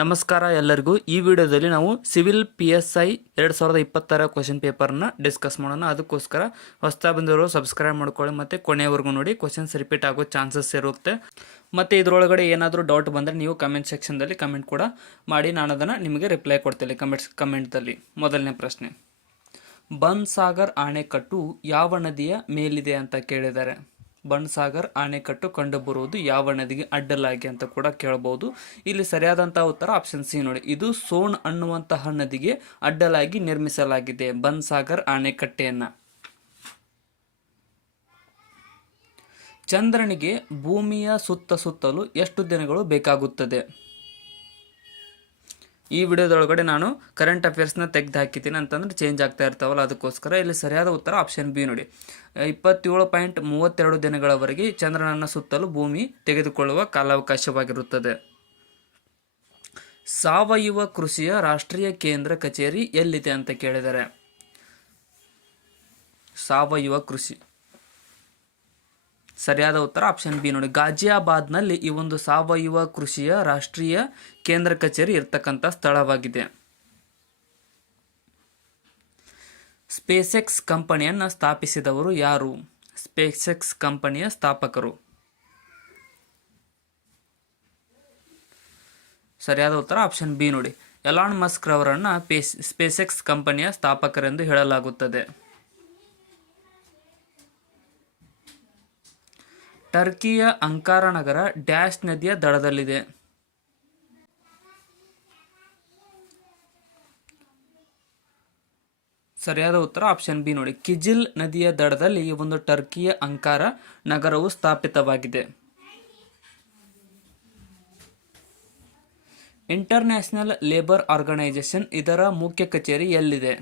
ನಮಸ್ಕಾರ ಎಲ್ಲರಿಗೂ. ಈ ವಿಡಿಯೋದಲ್ಲಿ ನಾವು ಸಿವಿಲ್ PSI 2020 ಕ್ವಶನ್ ಪೇಪರ್ನ ಡಿಸ್ಕಸ್ ಮಾಡೋಣ. ಅದಕ್ಕೋಸ್ಕರ ಹೊಸ್ತಾ ಬಂದಿರೋ ಸಬ್ಸ್ಕ್ರೈಬ್ ಮಾಡ್ಕೊಳ್ಳಿ ಮತ್ತು ಕೊನೆಯವರೆಗೂ ನೋಡಿ. ಕ್ವಶನ್ಸ್ ರಿಪೀಟ್ ಆಗೋ ಚಾನ್ಸಸ್ ಇರುತ್ತೆ. ಮತ್ತು ಇದರೊಳಗಡೆ ಏನಾದರೂ ಡೌಟ್ ಬಂದರೆ ನೀವು ಕಮೆಂಟ್ ಸೆಕ್ಷನ್ದಲ್ಲಿ ಕಮೆಂಟ್ ಕೂಡ ಮಾಡಿ, ನಾನು ಅದನ್ನು ನಿಮಗೆ ರಿಪ್ಲೈ ಕೊಡ್ತೇನೆ ಕಮೆಂಟ್ದಲ್ಲಿ. ಮೊದಲನೇ ಪ್ರಶ್ನೆ, ಬನ್ಸಾಗರ್ ಅಣೆಕಟ್ಟು ಯಾವ ನದಿಯ ಮೇಲಿದೆ ಅಂತ ಕೇಳಿದ್ದಾರೆ. ಬನ್ಸಾಗರ್ ಅಣೆಕಟ್ಟು ಕಂಡುಬರುವುದು ಯಾವ ನದಿಗೆ ಅಡ್ಡಲಾಗಿ ಅಂತ ಕೂಡ ಕೇಳಬಹುದು. ಇಲ್ಲಿ ಸರಿಯಾದಂತಹ ಉತ್ತರ ಆಪ್ಷನ್ ಸಿ ನೋಡಿ. ಇದು ಸೋನ್ ಅನ್ನುವಂತಹ ನದಿಗೆ ಅಡ್ಡಲಾಗಿ ನಿರ್ಮಿಸಲಾಗಿದೆ ಬನ್ಸಾಗರ್ ಅಣೆಕಟ್ಟೆಯನ್ನ. ಚಂದ್ರನಿಗೆ ಭೂಮಿಯ ಸುತ್ತಲೂ ಎಷ್ಟು ದಿನಗಳು ಬೇಕಾಗುತ್ತದೆ? ಈ ವಿಡಿಯೋದೊಳಗಡೆ ನಾನು ಕರೆಂಟ್ ಅಫೇರ್ಸ್ನ ತೆಗೆದು ಹಾಕಿದ್ದೀನಿ, ಅಂತಂದ್ರೆ ಚೇಂಜ್ ಆಗ್ತಾ ಇರ್ತಾವಲ್ಲ, ಅದಕ್ಕೋಸ್ಕರ. ಇಲ್ಲಿ ಸರಿಯಾದ ಉತ್ತರ ಆಪ್ಷನ್ ಬಿ ನೋಡಿ. 27.32 ದಿನಗಳವರೆಗೆ ಚಂದ್ರನನ್ನು ಸುತ್ತಲೂ ಭೂಮಿ ತೆಗೆದುಕೊಳ್ಳುವ ಕಾಲಾವಕಾಶವಾಗಿರುತ್ತದೆ. ಸಾವಯವ ಕೃಷಿಯ ರಾಷ್ಟ್ರೀಯ ಕೇಂದ್ರ ಕಚೇರಿ ಎಲ್ಲಿದೆ ಅಂತ ಕೇಳಿದರೆ, ಸಾವಯವ ಕೃಷಿ ಸರಿಯಾದ ಉತ್ತರ ಆಪ್ಷನ್ ಬಿ ನೋಡಿ. ಗಾಜಿಯಾಬಾದ್ನಲ್ಲಿ ಈ ಒಂದು ಸಾವಯವ ಕೃಷಿಯ ರಾಷ್ಟ್ರೀಯ ಕೇಂದ್ರ ಕಚೇರಿ ಇರ್ತಕ್ಕಂಥ ಸ್ಥಳವಾಗಿದೆ. ಸ್ಪೇಸ್ಎಕ್ಸ್ ಕಂಪನಿಯನ್ನು ಸ್ಥಾಪಿಸಿದವರು ಯಾರು? ಸ್ಪೇಸ್ಎಕ್ಸ್ ಕಂಪನಿಯ ಸ್ಥಾಪಕರು. ಸರಿಯಾದ ಉತ್ತರ ಆಪ್ಷನ್ ಬಿ ನೋಡಿ. ಎಲಾನ್ ಮಸ್ಕ್ ರವರನ್ನು ಸ್ಪೇಸ್ಎಕ್ಸ್ ಕಂಪನಿಯ ಸ್ಥಾಪಕರೆಂದು ಹೇಳಲಾಗುತ್ತದೆ. ಟರ್ಕಿಯ ಅಂಕಾರ ನಗರ ಡ್ಯಾಶ್ ನದಿಯ ದಡದಲ್ಲಿದೆ. ಸರಿಯಾದ ಉತ್ತರ ಆಪ್ಷನ್ ಬಿ ನೋಡಿ. ಕಿಜಿಲ್ ನದಿಯ ದಡದಲ್ಲಿ ಈ ಒಂದು ಟರ್ಕಿಯ ಅಂಕಾರ ನಗರವು ಸ್ಥಾಪಿತವಾಗಿದೆ. ಇಂಟರ್ನ್ಯಾಷನಲ್ ಲೇಬರ್ ಆರ್ಗನೈಸೇಷನ್ ಇದರ ಮುಖ್ಯ ಕಚೇರಿ ಎಲ್ಲಿದೆ?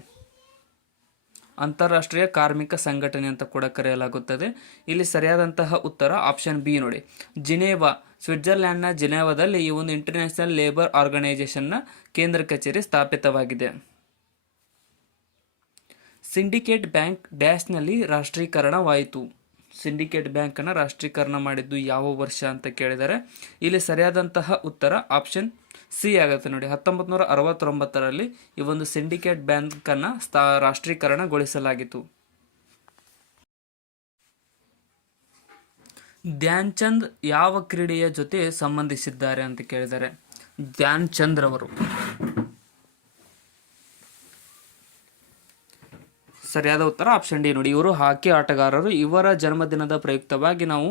ಅಂತಾರಾಷ್ಟ್ರೀಯ ಕಾರ್ಮಿಕ ಸಂಘಟನೆ ಅಂತ ಕೂಡ ಕರೆಯಲಾಗುತ್ತದೆ. ಇಲ್ಲಿ ಸರಿಯಾದಂತಹ ಉತ್ತರ ಆಪ್ಷನ್ ಬಿ ನೋಡಿ. ಜಿನೇವಾ, ಸ್ವಿಟ್ಜರ್ಲ್ಯಾಂಡ್ನ ಜಿನೇವಾದಲ್ಲಿ ಈ ಒಂದು ಇಂಟರ್ನ್ಯಾಷನಲ್ ಲೇಬರ್ ಆರ್ಗನೈಸೇಷನ್ನ ಕೇಂದ್ರ ಕಚೇರಿ ಸ್ಥಾಪಿತವಾಗಿದೆ. ಸಿಂಡಿಕೇಟ್ ಬ್ಯಾಂಕ್ ಡ್ಯಾಶ್ನಲ್ಲಿ ರಾಷ್ಟ್ರೀಕರಣವಾಯಿತು. ಸಿಂಡಿಕೇಟ್ ಬ್ಯಾಂಕನ್ನು ರಾಷ್ಟ್ರೀಕರಣ ಮಾಡಿದ್ದು ಯಾವ ವರ್ಷ ಅಂತ ಕೇಳಿದರೆ, ಇಲ್ಲಿ ಸರಿಯಾದಂತಹ ಉತ್ತರ ಆಪ್ಷನ್ ಸಿ ಆಗುತ್ತೆ ನೋಡಿ. 1969ರಲ್ಲಿ ಈ ಒಂದು ಸಿಂಡಿಕೇಟ್ ಬ್ಯಾಂಕನ್ನು ರಾಷ್ಟ್ರೀಕರಣಗೊಳಿಸಲಾಗಿತ್ತು. ಧ್ಯಾನ್ ಚಂದ್ ಯಾವ ಕ್ರೀಡೆಯ ಜೊತೆ ಸಂಬಂಧಿಸಿದ್ದಾರೆ ಅಂತ ಕೇಳಿದರೆ, ಧ್ಯಾನ್ ಚಂದ್ ರವರು ಸರಿಯಾದ ಉತ್ತರ ಆಪ್ಷನ್ ಡಿ ನೋಡಿ. ಇವರು ಹಾಕಿ ಆಟಗಾರರು. ಇವರ ಜನ್ಮದಿನದ ಪ್ರಯುಕ್ತವಾಗಿ ನಾವು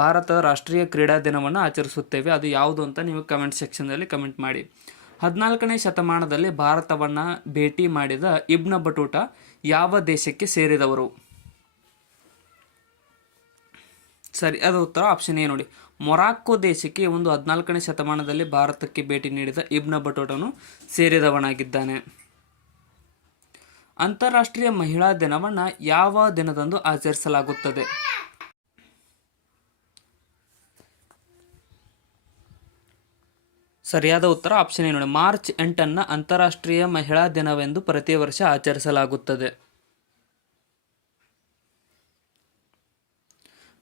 ಭಾರತದ ರಾಷ್ಟ್ರೀಯ ಕ್ರೀಡಾ ದಿನವನ್ನು ಆಚರಿಸುತ್ತೇವೆ. ಅದು ಯಾವುದು ಅಂತ ನೀವು ಕಮೆಂಟ್ ಸೆಕ್ಷನ್ನಲ್ಲಿ ಕಮೆಂಟ್ ಮಾಡಿ. 14ನೇ ಶತಮಾನದಲ್ಲಿ ಭಾರತವನ್ನು ಭೇಟಿ ಮಾಡಿದ ಇಬ್ನ್ ಬಟೂಟಾ ಯಾವ ದೇಶಕ್ಕೆ ಸೇರಿದವರು? ಸರಿಯಾದ ಉತ್ತರ ಆಪ್ಷನ್ ಎ ನೋಡಿ. ಮೊರಾಕ್ಕೋ ದೇಶಕ್ಕೆ ಒಂದು 14ನೇ ಶತಮಾನದಲ್ಲಿ ಭಾರತಕ್ಕೆ ಭೇಟಿ ನೀಡಿದ ಇಬ್ನ್ ಬಟೂಟನು ಸೇರಿದವನಾಗಿದ್ದಾನೆ. ಅಂತಾರಾಷ್ಟ್ರೀಯ ಮಹಿಳಾ ದಿನವನ್ನು ಯಾವ ದಿನದಂದು ಆಚರಿಸಲಾಗುತ್ತದೆ? ಸರಿಯಾದ ಉತ್ತರ ಆಪ್ಷನ್ ಎ ನೋಡಿ. ಮಾರ್ಚ್ 8 ಅಂತಾರಾಷ್ಟ್ರೀಯ ಮಹಿಳಾ ದಿನವೆಂದು ಪ್ರತಿ ವರ್ಷ ಆಚರಿಸಲಾಗುತ್ತದೆ.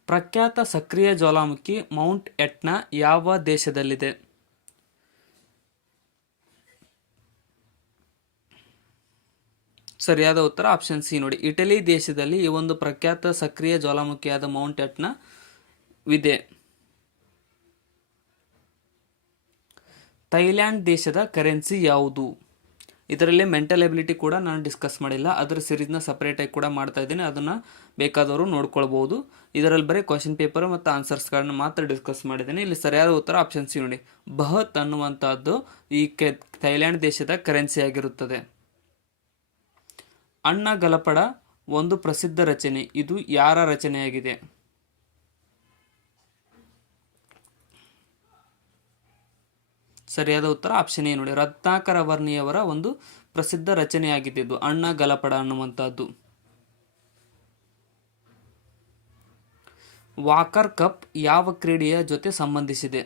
ಪ್ರಖ್ಯಾತ ಸಕ್ರಿಯ ಜ್ವಾಲಾಮುಖಿ ಮೌಂಟ್ ಎಟ್ನಾ ಯಾವ ದೇಶದಲ್ಲಿದೆ? ಸರಿಯಾದ ಉತ್ತರ ಆಪ್ಷನ್ ಸಿ ನೋಡಿ. ಇಟಲಿ ದೇಶದಲ್ಲಿ ಈ ಒಂದು ಪ್ರಖ್ಯಾತ ಸಕ್ರಿಯ ಜ್ವಾಲಾಮುಖಿಯಾದ ಮೌಂಟ್ ಎಟ್ನಾ ವಿದೆ. ಥೈಲ್ಯಾಂಡ್ ದೇಶದ ಕರೆನ್ಸಿ ಯಾವುದು? ಇದರಲ್ಲಿ ಮೆಂಟಲ್ ಎಬಿಲಿಟಿ ಕೂಡ ನಾನು ಡಿಸ್ಕಸ್ ಮಾಡಿಲ್ಲ, ಅದರ ಸಿರೀಸ್ನ ಸಪ್ರೇಟಾಗಿ ಕೂಡ ಮಾಡ್ತಾ ಇದ್ದೀನಿ, ಅದನ್ನು ಬೇಕಾದವರು ನೋಡ್ಕೊಳ್ಬೋದು. ಇದರಲ್ಲಿ ಬರೀ ಕ್ವಶನ್ ಪೇಪರ್ ಮತ್ತು ಆನ್ಸರ್ಸ್ಗಳನ್ನ ಮಾತ್ರ ಡಿಸ್ಕಸ್ ಮಾಡಿದ್ದೀನಿ. ಇಲ್ಲಿ ಸರಿಯಾದ ಉತ್ತರ ಆಪ್ಷನ್ ಸಿ ನೋಡಿ. ಬಹತ್ ಅನ್ನುವಂಥದ್ದು ಈ ಥೈಲ್ಯಾಂಡ್ ದೇಶದ ಕರೆನ್ಸಿ ಆಗಿರುತ್ತದೆ. ಅಣ್ಣ ಗಲಪಡ ಒಂದು ಪ್ರಸಿದ್ಧ ರಚನೆ, ಇದು ಯಾರ ರಚನೆಯಾಗಿದೆ? ಸರಿಯಾದ ಉತ್ತರ ಆಪ್ಷನ್ ಎ ನೋಡಿ. ರತ್ನಾಕರ ವರ್ಣಿಯವರ ಒಂದು ಪ್ರಸಿದ್ಧ ರಚನೆಯಾಗಿದೆ ಇದು ಅಣ್ಣ ಗಲಪಡ ಅನ್ನುವಂಥದ್ದು. ವಾಕರ್ ಕಪ್ ಯಾವ ಕ್ರೀಡೆಯ ಜೊತೆ ಸಂಬಂಧಿಸಿದೆ?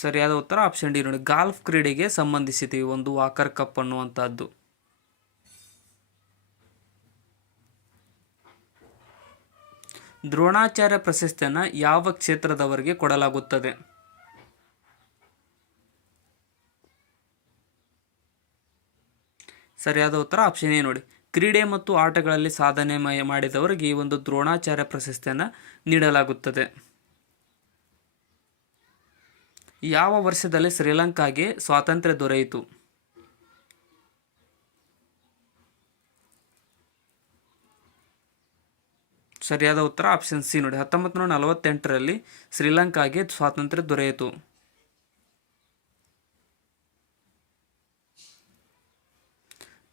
ಸರಿಯಾದ ಉತ್ತರ ಆಪ್ಷನ್ ಡಿ ನೋಡಿ. ಗಾಲ್ಫ್ ಕ್ರೀಡೆಗೆ ಸಂಬಂಧಿಸಿದೆ ಒಂದು ವಾಕರ್ ಕಪ್ ಅನ್ನುವಂಥದ್ದು. ದ್ರೋಣಾಚಾರ್ಯ ಪ್ರಶಸ್ತಿಯನ್ನು ಯಾವ ಕ್ಷೇತ್ರದವರಿಗೆ ಕೊಡಲಾಗುತ್ತದೆ? ಸರಿಯಾದ ಉತ್ತರ ಆಪ್ಷನ್ ಎ ನೋಡಿ, ಕ್ರೀಡೆ ಮತ್ತು ಆಟಗಳಲ್ಲಿ ಸಾಧನೆ ಮಾಡಿದವರಿಗೆ ಈ ಒಂದು ದ್ರೋಣಾಚಾರ್ಯ ಪ್ರಶಸ್ತಿಯನ್ನು ನೀಡಲಾಗುತ್ತದೆ. ಯಾವ ವರ್ಷದಲ್ಲಿ ಶ್ರೀಲಂಕಾಗೆ ಸ್ವಾತಂತ್ರ್ಯ ದೊರೆಯಿತು? ಸರಿಯಾದ ಉತ್ತರ ಆಪ್ಷನ್ ಸಿ ನೋಡಿ, 1948ರಲ್ಲಿ ಶ್ರೀಲಂಕಾಗೆ ಸ್ವಾತಂತ್ರ್ಯ ದೊರೆಯಿತು.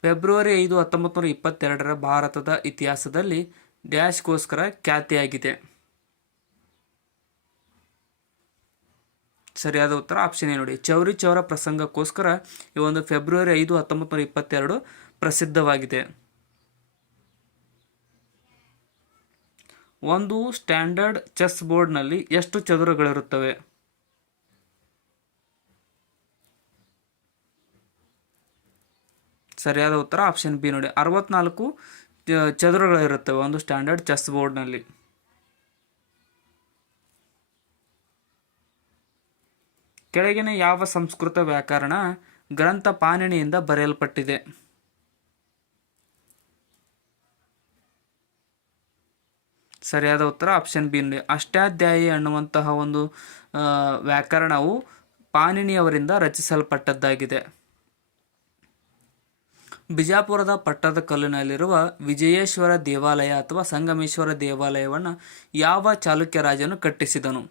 ಫೆಬ್ರವರಿ 5, 1922 ಭಾರತದ ಇತಿಹಾಸದಲ್ಲಿ ಡ್ಯಾಶ್ಗೋಸ್ಕರ ಖ್ಯಾತಿಯಾಗಿದೆ. ಸರಿಯಾದ ಉತ್ತರ ಆಪ್ಷನ್ ಎ ನೋಡಿ, ಚೌರಿ ಚೌರ ಪ್ರಸಂಗಕ್ಕೋಸ್ಕರ ಈ ಒಂದು ಫೆಬ್ರವರಿ 5, 1922 ಪ್ರಸಿದ್ಧವಾಗಿದೆ. ಒಂದು ಸ್ಟ್ಯಾಂಡರ್ಡ್ ಚೆಸ್ ಬೋರ್ಡ್ನಲ್ಲಿ ಎಷ್ಟು ಚದುರಗಳಿರುತ್ತವೆ? ಸರಿಯಾದ ಉತ್ತರ ಆಪ್ಷನ್ ಬಿ ನೋಡಿ, 64 ಚದುರಗಳಿರುತ್ತವೆ ಒಂದು ಸ್ಟ್ಯಾಂಡರ್ಡ್ ಚೆಸ್ ಬೋರ್ಡ್ನಲ್ಲಿ. ಕೆಳಗಿನ ಯಾವ ಸಂಸ್ಕೃತ ವ್ಯಾಕರಣ ಗ್ರಂಥ ಪಾಣಿನಿಯಿಂದ ಬರೆಯಲ್ಪಟ್ಟಿದೆ? ಸರಿಯಾದ ಉತ್ತರ ಆಪ್ಷನ್ ಬಿ ನೋಡಿ, ಅಷ್ಟಾಧ್ಯಾಯಿ ಅನ್ನುವಂತಹ ಒಂದು ವ್ಯಾಕರಣವು ಪಾಣಿನಿಯವರಿಂದ ರಚಿಸಲ್ಪಟ್ಟದ್ದಾಗಿದೆ. ಬಿಜಾಪುರದ ಪಟ್ಟದಕಲ್ಲಿನಲ್ಲಿರುವ ವಿಜಯೇಶ್ವರ ದೇವಾಲಯ ಅಥವಾ ಸಂಗಮೇಶ್ವರ ದೇವಾಲಯವನ್ನು ಯಾವ ಚಾಲುಕ್ಯ ರಾಜನು ಕಟ್ಟಿಸಿದನು?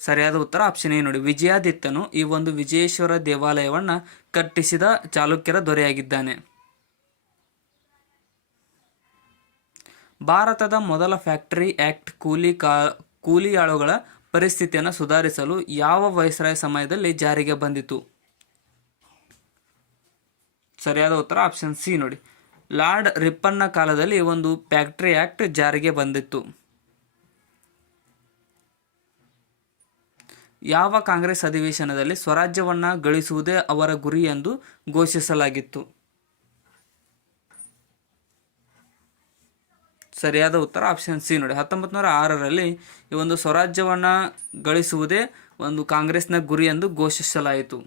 ಸರಿಯಾದ ಉತ್ತರ ಆಪ್ಷನ್ ಎ ನೋಡಿ, ವಿಜಯಾದಿತ್ಯನು ಈ ಒಂದು ವಿಜಯೇಶ್ವರ ದೇವಾಲಯವನ್ನು ಕಟ್ಟಿಸಿದ ಚಾಲುಕ್ಯರ ದೊರೆಯಾಗಿದ್ದಾನೆ. ಭಾರತದ ಮೊದಲ ಫ್ಯಾಕ್ಟರಿ ಆಕ್ಟ್ ಕೂಲಿಯಾಳುಗಳ ಪರಿಸ್ಥಿತಿಯನ್ನು ಸುಧಾರಿಸಲು ಯಾವ ವೈಸ್ರಾಯ್ ಸಮಯದಲ್ಲಿ ಜಾರಿಗೆ ಬಂದಿತು? ಸರಿಯಾದ ಉತ್ತರ ಆಪ್ಷನ್ ಸಿ ನೋಡಿ, ಲಾರ್ಡ್ ರಿಪ್ಪನ್ನ ಕಾಲದಲ್ಲಿ ಒಂದು ಫ್ಯಾಕ್ಟರಿ ಆಕ್ಟ್ ಜಾರಿಗೆ ಬಂದಿತ್ತು. ಯಾವ ಕಾಂಗ್ರೆಸ್ ಅಧಿವೇಶನದಲ್ಲಿ ಸ್ವರಾಜ್ಯವನ್ನು ಗಳಿಸುವುದೇ ಅವರ ಗುರಿ ಎಂದು ಘೋಷಿಸಲಾಗಿತ್ತು? ಸರಿಯಾದ ಉತ್ತರ ಆಪ್ಷನ್ ಸಿ ನೋಡಿ, 1906ರಲ್ಲಿ ಈ ಒಂದು ಸ್ವರಾಜ್ಯವನ್ನು ಗಳಿಸುವುದೇ ಒಂದು ಕಾಂಗ್ರೆಸ್ನ ಗುರಿ ಎಂದು ಘೋಷಿಸಲಾಯಿತು.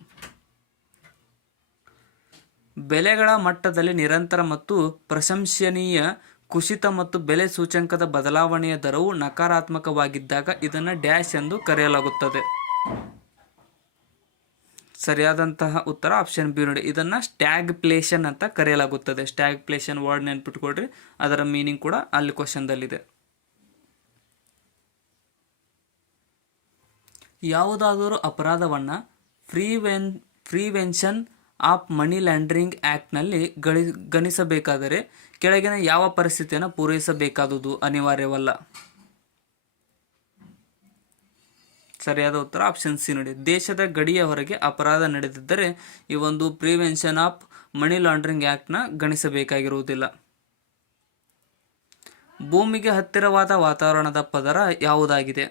ಬೆಲೆಗಳ ಮಟ್ಟದಲ್ಲಿ ನಿರಂತರ ಮತ್ತು ಪ್ರಶಂಸನೀಯ ಕುಸಿತ ಮತ್ತು ಬೆಲೆ ಸೂಚ್ಯಂಕದ ಬದಲಾವಣೆಯ ದರವು ನಕಾರಾತ್ಮಕವಾಗಿದ್ದಾಗ ಇದನ್ನು ಡ್ಯಾಶ್ ಎಂದು ಕರೆಯಲಾಗುತ್ತದೆ. ಸರಿಯಾದಂತಹ ಉತ್ತರ ಆಪ್ಷನ್ ಬಿ ನೋಡಿ, ಇದನ್ನು ಸ್ಟ್ಯಾಗ್ಫ್ಲೇಷನ್ ಅಂತ ಕರೆಯಲಾಗುತ್ತದೆ. ಸ್ಟ್ಯಾಗ್ಫ್ಲೇಷನ್ ವರ್ಡ್ ನೆನ್ಪಿಟ್ಕೊಳ್ರಿ, ಅದರ ಮೀನಿಂಗ್ ಕೂಡ ಅಲ್ಲಿ ಕ್ವಶನ್ದಲ್ಲಿದೆ. ಯಾವುದಾದರೂ ಅಪರಾಧವನ್ನು ಪ್ರಿವೆನ್ಷನ್ ಆಫ್ ಮನಿ ಲ್ಯಾಂಡ್ರಿಂಗ್ ಆ್ಯಕ್ಟ್ನಲ್ಲಿ ಗಣಿಸಬೇಕಾದರೆ ಕೆಳಗಿನ ಯಾವ ಪರಿಸ್ಥಿತಿಯನ್ನು ಪೂರೈಸಬೇಕಾದುದು ಅನಿವಾರ್ಯವಲ್ಲ? ಸರಿಯಾದ ಉತ್ತರ ಆಪ್ಷನ್ ಸಿ ನೋಡಿ, ದೇಶದ ಗಡಿಯ ಹೊರಗೆ ಅಪರಾಧ ನಡೆದಿದ್ದರೆ ಈ ಒಂದು ಪ್ರಿವೆನ್ಷನ್ ಆಫ್ ಮನಿ ಲಾಂಡ್ರಿಂಗ್ ಆ್ಯಕ್ಟ್ನ ಗಣಿಸಬೇಕಾಗಿರುವುದಿಲ್ಲ. ಭೂಮಿಗೆ ಹತ್ತಿರವಾದ ವಾತಾವರಣದ ಪದರ ಯಾವುದಾಗಿದೆ?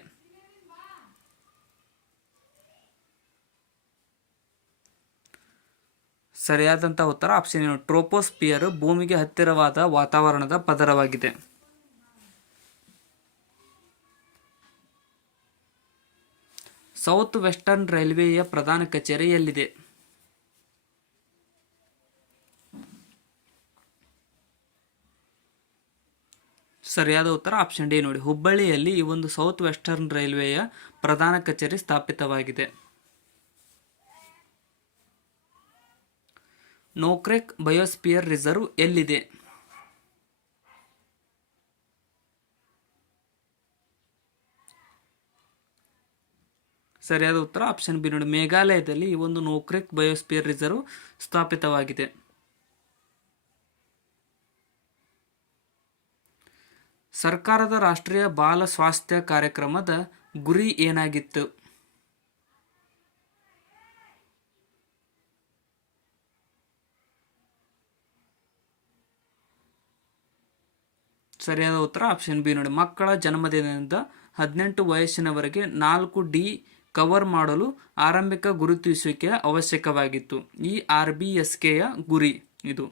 ಸರಿಯಾದಂಥ ಉತ್ತರ ಆಪ್ಷನ್ ಏನು, ಟ್ರೋಪೋಸ್ಪಿಯರ್ ಭೂಮಿಗೆ ಹತ್ತಿರವಾದ ವಾತಾವರಣದ ಪದರವಾಗಿದೆ. ಸೌತ್ ವೆಸ್ಟರ್ನ್ ರೈಲ್ವೆಯ ಪ್ರಧಾನ ಕಚೇರಿ ಎಲ್ಲಿದೆ? ಸರಿಯಾದ ಉತ್ತರ ಆಪ್ಷನ್ ಡಿ ನೋಡಿ, ಹುಬ್ಬಳ್ಳಿಯಲ್ಲಿ ಈ ಒಂದು ಸೌತ್ ವೆಸ್ಟರ್ನ್ ರೈಲ್ವೆಯ ಪ್ರಧಾನ ಕಚೇರಿ ಸ್ಥಾಪಿತವಾಗಿದೆ. ನೋಕ್ರೆಕ್ ಬಯೋಸ್ಪಿಯರ್ ರಿಸರ್ವ್ ಎಲ್ಲಿದೆ? ಸರಿಯಾದ ಉತ್ತರ ಆಪ್ಷನ್ ಬಿ ನೋಡಿ, ಮೇಘಾಲಯದಲ್ಲಿ ಈ ಒಂದು ನೋಕ್ರೆಕ್ ಬಯೋಸ್ಪಿಯರ್ ರಿಸರ್ವ್ ಸ್ಥಾಪಿತವಾಗಿದೆ. ಸರ್ಕಾರದ ರಾಷ್ಟ್ರೀಯ ಬಾಲ ಸ್ವಾಸ್ಥ್ಯ ಕಾರ್ಯಕ್ರಮದ ಗುರಿ ಏನಾಗಿತ್ತು? ಸರಿಯಾದ ಉತ್ತರ ಆಪ್ಷನ್ ಬಿ ನೋಡಿ, ಮಕ್ಕಳ ಜನ್ಮದಿನದಿಂದ 18 ವಯಸ್ಸಿನವರೆಗೆ 4D ಕವರ್ ಮಾಡಲು ಆರಂಭಿಕ ಗುರುತಿಸುವಿಕೆಯ ಅವಶ್ಯಕವಾಗಿತ್ತು. ಈ RBSKಯ ಗುರಿ ಇದು.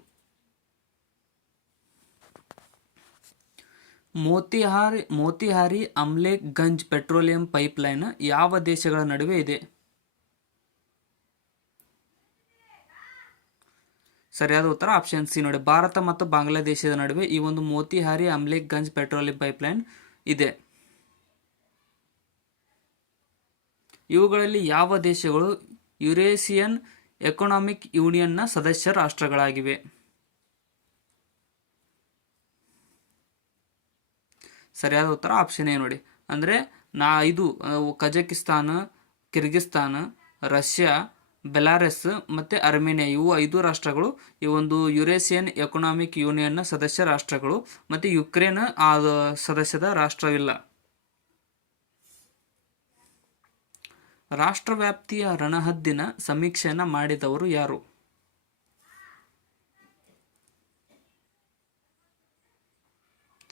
ಮೋತಿಹಾರಿ ಅಮ್ಲೇಖ್ಗಂಜ್ ಪೆಟ್ರೋಲಿಯಂ ಪೈಪ್ಲೈನ್ ಯಾವ ದೇಶಗಳ ನಡುವೆ ಇದೆ? ಸರಿಯಾದ ಉತ್ತರ ಆಪ್ಷನ್ ಸಿ ನೋಡಿ, ಭಾರತ ಮತ್ತು ಬಾಂಗ್ಲಾದೇಶದ ನಡುವೆ ಈ ಒಂದು ಮೋತಿಹಾರಿ ಅಮ್ಲೇಖ್ಗಂಜ್ ಪೆಟ್ರೋಲಿಯಂ ಪೈಪ್ಲೈನ್ ಇದೆ. ಇವುಗಳಲ್ಲಿ ಯಾವ ದೇಶಗಳು ಯುರೇಸಿಯನ್ ಎಕನಾಮಿಕ್ ಯೂನಿಯನ್ನ ಸದಸ್ಯ ರಾಷ್ಟ್ರಗಳಾಗಿವೆ? ಸರಿಯಾದ ಉತ್ತರ ಆಪ್ಷನ್ ಎ ನೋಡಿ, ಅಂದರೆ ಇದು ಕಜಕಿಸ್ತಾನ, ಕಿರ್ಗಿಸ್ತಾನ, ರಷ್ಯಾ, ಬೆಲಾರಸ್ ಮತ್ತು ಅರ್ಮೇನಿಯಾ ಇವು 5 ರಾಷ್ಟ್ರಗಳು ಈ ಒಂದು ಯುರೇಸಿಯನ್ ಎಕನಾಮಿಕ್ ಯೂನಿಯನ್ನ ಸದಸ್ಯ ರಾಷ್ಟ್ರಗಳು. ಮತ್ತು ಯುಕ್ರೇನ್ ಆ ಸದಸ್ಯದ ರಾಷ್ಟ್ರವಿಲ್ಲ. ರಾಷ್ಟ್ರವ್ಯಾಪ್ತಿಯ ರಣಹದ್ದಿನ ಸಮೀಕ್ಷೆಯನ್ನು ಮಾಡಿದವರು ಯಾರು?